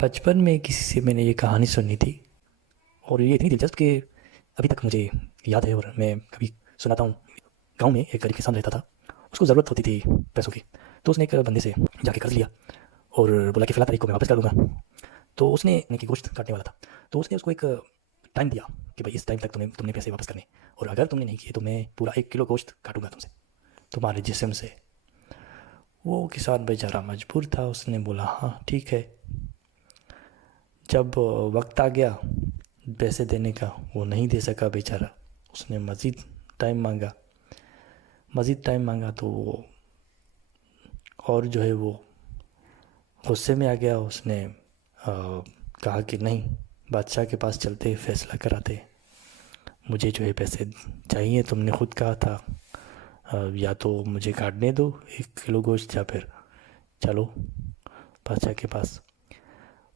بچپن میں کسی سے میں نے یہ کہانی سنی تھی، اور یہ اتنی دلچسپ کہ ابھی تک مجھے یاد ہے، اور میں کبھی سناتا ہوں۔ گاؤں میں ایک غریب کسان رہتا تھا، اس کو ضرورت ہوتی تھی پیسوں کی، تو اس نے ایک بندے سے جا کے قرض لیا اور بولا کہ فلاں تاریخ کو میں واپس کر دوں گا۔ تو اس نے کی گوشت کاٹنے والا تھا، تو اس نے اس کو ایک ٹائم دیا کہ بھائی اس ٹائم تک تم نے پیسے واپس کرنے، اور اگر تم نے نہیں کیے تو میں پورا 1 کلو گوشت کاٹوں گا تم سے، تمہارے جسم سے۔ وہ کسان بیچارہ مجبور تھا، اس نے بولا ہاں ٹھیک ہے۔ جب وقت آ گیا پیسے دینے کا، وہ نہیں دے سکا بیچارہ، اس نے مزید ٹائم مانگا تو وہ اور جو ہے وہ غصے میں آ گیا۔ اس نے کہا کہ نہیں، بادشاہ کے پاس چلتے فیصلہ کراتے، مجھے جو ہے پیسے چاہیے، تم نے خود کہا تھا یا تو مجھے کاٹنے دو 1 کلو گوشت، یا پھر چلو بادشاہ کے پاس۔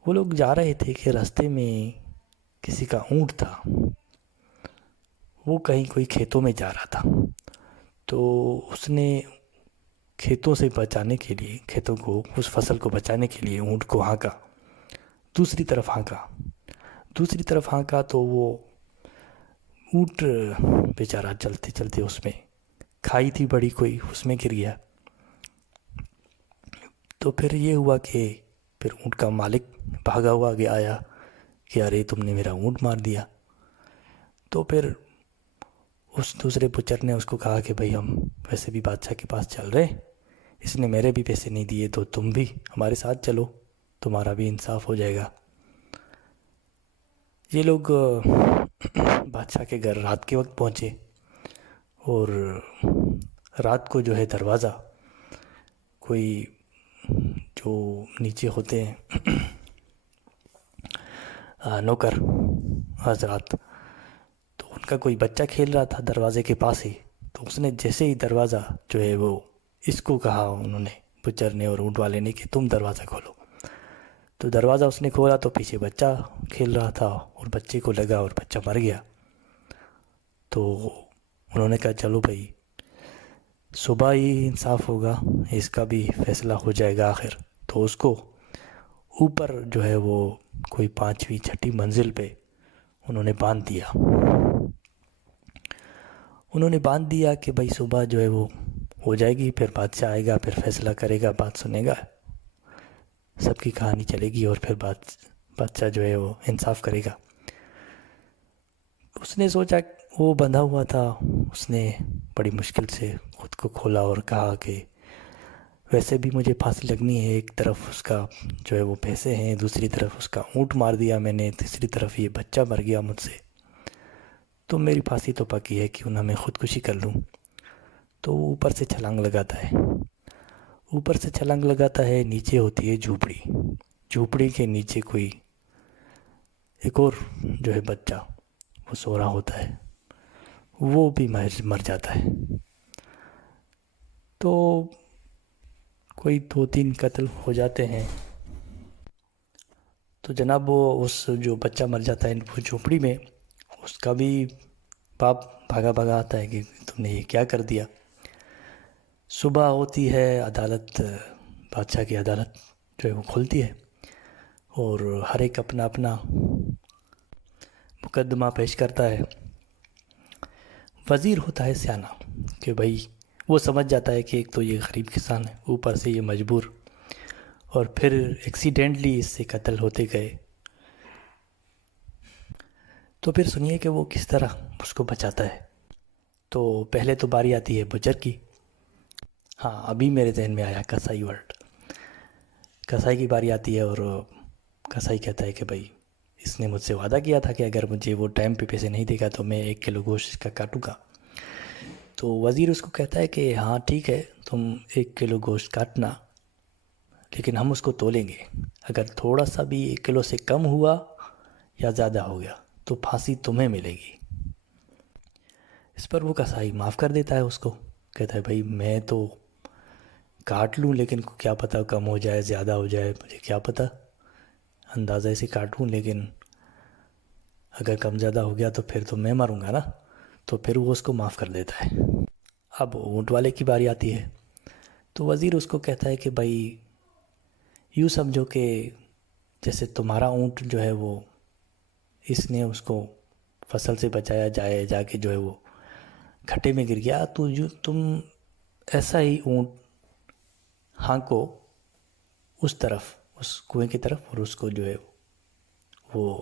وہ لوگ جا رہے تھے کہ راستے میں کسی کا اونٹ تھا، وہ کہیں کوئی کھیتوں میں جا رہا تھا، تو اس نے کھیتوں سے بچانے کے لیے، کھیتوں کو، اس فصل کو بچانے کے لیے اونٹ کو ہانکا، دوسری طرف ہانکا تو وہ اونٹ بیچارہ چلتے چلتے اس میں کھائی تھی بڑی کوئی، اس میں گر گیا۔ تو پھر یہ ہوا کہ پھر اونٹ کا مالک بھاگا ہوا آگے آیا کہ ارے تم نے میرا اونٹ مار دیا۔ تو پھر اس دوسرے بچر نے اس کو کہا کہ بھئی ہم ویسے بھی بادشاہ کے پاس چل رہے، اس نے میرے بھی پیسے نہیں دیے، تو تم بھی ہمارے ساتھ چلو، تمہارا بھی انصاف ہو جائے گا۔ یہ لوگ بادشاہ کے گھر رات کے وقت پہنچے، اور رات کو جو ہے دروازہ، کوئی جو نیچے ہوتے ہیں نوکر حضرات، تو ان کا کوئی بچہ کھیل رہا تھا دروازے کے پاس ہی، تو اس نے جیسے ہی دروازہ جو ہے وہ اس کو کہا، انہوں نے بچر نے اور اونٹ والے نے، کہ تم دروازہ کھولو۔ تو دروازہ اس نے کھولا تو پیچھے بچہ کھیل رہا تھا، اور بچے کو لگا اور بچہ مر گیا۔ تو انہوں نے کہا چلو بھائی صبح ہی انصاف ہوگا، اس کا بھی فیصلہ ہو جائے گا آخر۔ تو اس کو اوپر جو ہے وہ کوئی 5ویں 6ٹھی منزل پہ انہوں نے باندھ دیا کہ بھائی صبح جو ہے وہ ہو جائے گی، پھر بادشاہ آئے گا، پھر فیصلہ کرے گا، بات سنے گا، سب کی کہانی چلے گی، اور پھر بادشاہ جو ہے وہ انصاف کرے گا۔ اس نے سوچا، وہ بندھا ہوا تھا، اس نے بڑی مشکل سے خود کو کھولا اور کہا کہ ویسے بھی مجھے پھانسی لگنی ہے، ایک طرف اس کا جو ہے وہ پیسے ہیں، دوسری طرف اس کا اونٹ مار دیا میں نے، تیسری طرف یہ بچہ مر گیا مجھ سے، تو میری پھانسی تو پکی ہے، کیوں نہ میں خودکشی کر لوں۔ تو وہ اوپر سے چھلانگ لگاتا ہے، نیچے ہوتی ہے جھوپڑی کے نیچے کوئی ایک اور جو ہے بچہ وہ سو رہا ہوتا ہے، وہ بھی مر جاتا ہے۔ تو کوئی 2-3 قتل ہو جاتے ہیں، تو جناب وہ اس جو بچہ مر جاتا ہے وہ جھوپڑی میں، اس کا بھی باپ بھاگا آتا ہے کہ تم نے یہ کیا کر دیا۔ صبح ہوتی ہے، بادشاہ کی عدالت جو ہے وہ کھلتی ہے، اور ہر ایک اپنا اپنا مقدمہ پیش کرتا ہے۔ وزیر ہوتا ہے سیانا، کہ بھائی وہ سمجھ جاتا ہے کہ ایک تو یہ غریب کسان ہے، اوپر سے یہ مجبور، اور پھر ایکسیڈنٹلی اس سے قتل ہوتے گئے، تو پھر سنیے کہ وہ کس طرح اس کو بچاتا ہے۔ تو پہلے تو باری آتی ہے بچر کی، ہاں ابھی میرے ذہن میں آیا کسائی ورڈ، کسائی کی باری آتی ہے، اور کسائی کہتا ہے کہ بھائی اس نے مجھ سے وعدہ کیا تھا کہ اگر مجھے وہ ٹائم پہ پیسے نہیں دے گا تو میں 1 کلو گوشت کا کاٹوں گا۔ تو وزیر اس کو کہتا ہے کہ ہاں ٹھیک ہے، تم 1 کلو گوشت کاٹنا، لیکن ہم اس کو تولیں گے، اگر تھوڑا سا بھی 1 کلو سے کم ہوا یا زیادہ ہو گیا تو پھانسی تمہیں ملے گی۔ اس پر وہ کسائی معاف کر دیتا ہے اس کو، کہتا ہے بھائی میں تو کاٹ لوں، لیکن کیا پتہ کم ہو جائے زیادہ ہو جائے، مجھے کیا پتہ، اندازے سے کاٹوں، لیکن اگر کم زیادہ ہو گیا تو پھر تو میں مروں گا نا۔ تو پھر وہ اس کو معاف کر دیتا ہے۔ اب اونٹ والے کی باری آتی ہے، تو وزیر اس کو کہتا ہے کہ بھائی یوں سمجھو کہ جیسے تمہارا اونٹ جو ہے وہ اس نے اس کو فصل سے بچایا جا کے جو ہے وہ کھٹے میں گر گیا، تو تم ایسا ہی اونٹ ہانکو اس طرف، اس کنویں کی طرف، اور اس کو جو ہے وہ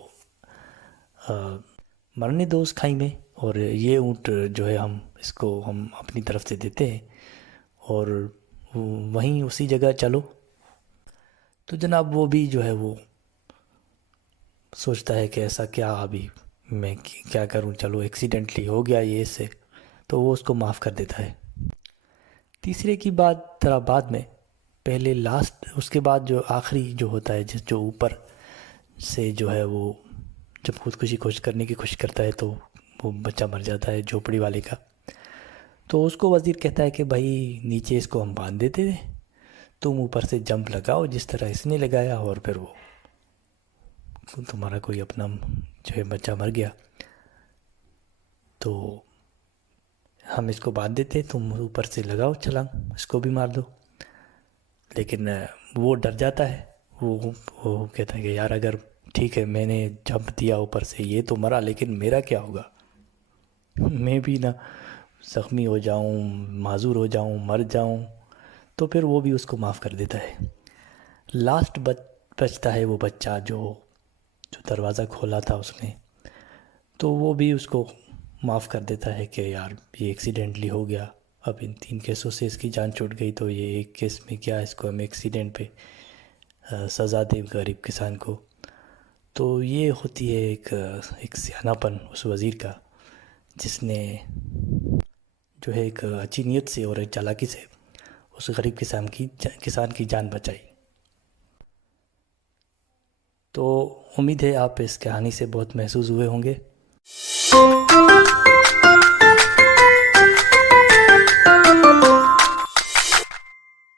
مرنے دو اس کھائی میں، اور یہ اونٹ جو ہے ہم اپنی طرف سے دیتے ہیں، اور وہیں اسی جگہ چلو۔ تو جناب وہ بھی جو ہے وہ سوچتا ہے کہ ایسا کیا، ابھی میں کیا کروں، چلو ایکسیڈنٹلی ہو گیا یہ اس سے، تو وہ اس کو معاف کر دیتا ہے۔ تیسرے کی بات ذرا بعد میں، پہلے لاسٹ، اس کے بعد جو آخری جو ہوتا ہے، جو اوپر سے جو ہے وہ جب خودکشی کرنے کی کوشش کرتا ہے تو وہ بچہ مر جاتا ہے جھوپڑی والے کا، تو اس کو وزیر کہتا ہے کہ بھائی نیچے اس کو ہم باندھ دیتے تھے، تم اوپر سے جمپ لگاؤ جس طرح اس نے لگایا، اور پھر وہ تمہارا کوئی اپنا جو ہے بچہ مر گیا، تو ہم اس کو باندھ دیتے، تم اوپر سے لگاؤ چھلانگ، اس کو بھی مار دو۔ لیکن وہ ڈر جاتا ہے، وہ کہتا ہے کہ یار اگر ٹھیک ہے میں نے جمپ دیا اوپر سے، یہ تو مرا، لیکن میرا کیا ہوگا، میں بھی نہ زخمی ہو جاؤں، معذور ہو جاؤں، مر جاؤں، تو پھر وہ بھی اس کو معاف کر دیتا ہے۔ لاسٹ بچتا ہے وہ بچہ جو دروازہ کھولا تھا اس نے، تو وہ بھی اس کو معاف کر دیتا ہے کہ یار یہ ایکسیڈنٹلی ہو گیا، اب ان 3 کیسوں سے اس کی جان چھوٹ گئی، تو یہ ایک کیس میں کیا، اس کو ہم ایکسیڈنٹ پہ سزا دیں غریب کسان کو۔ تو یہ ہوتی ہے ایک سیانہ پن اس وزیر کا، جس نے جو ہے ایک اچھی نیت سے اور ایک چالاکی سے اس غریب کسان کی جان بچائی۔ تو امید ہے آپ اس کہانی سے بہت محظوظ ہوئے ہوں گے۔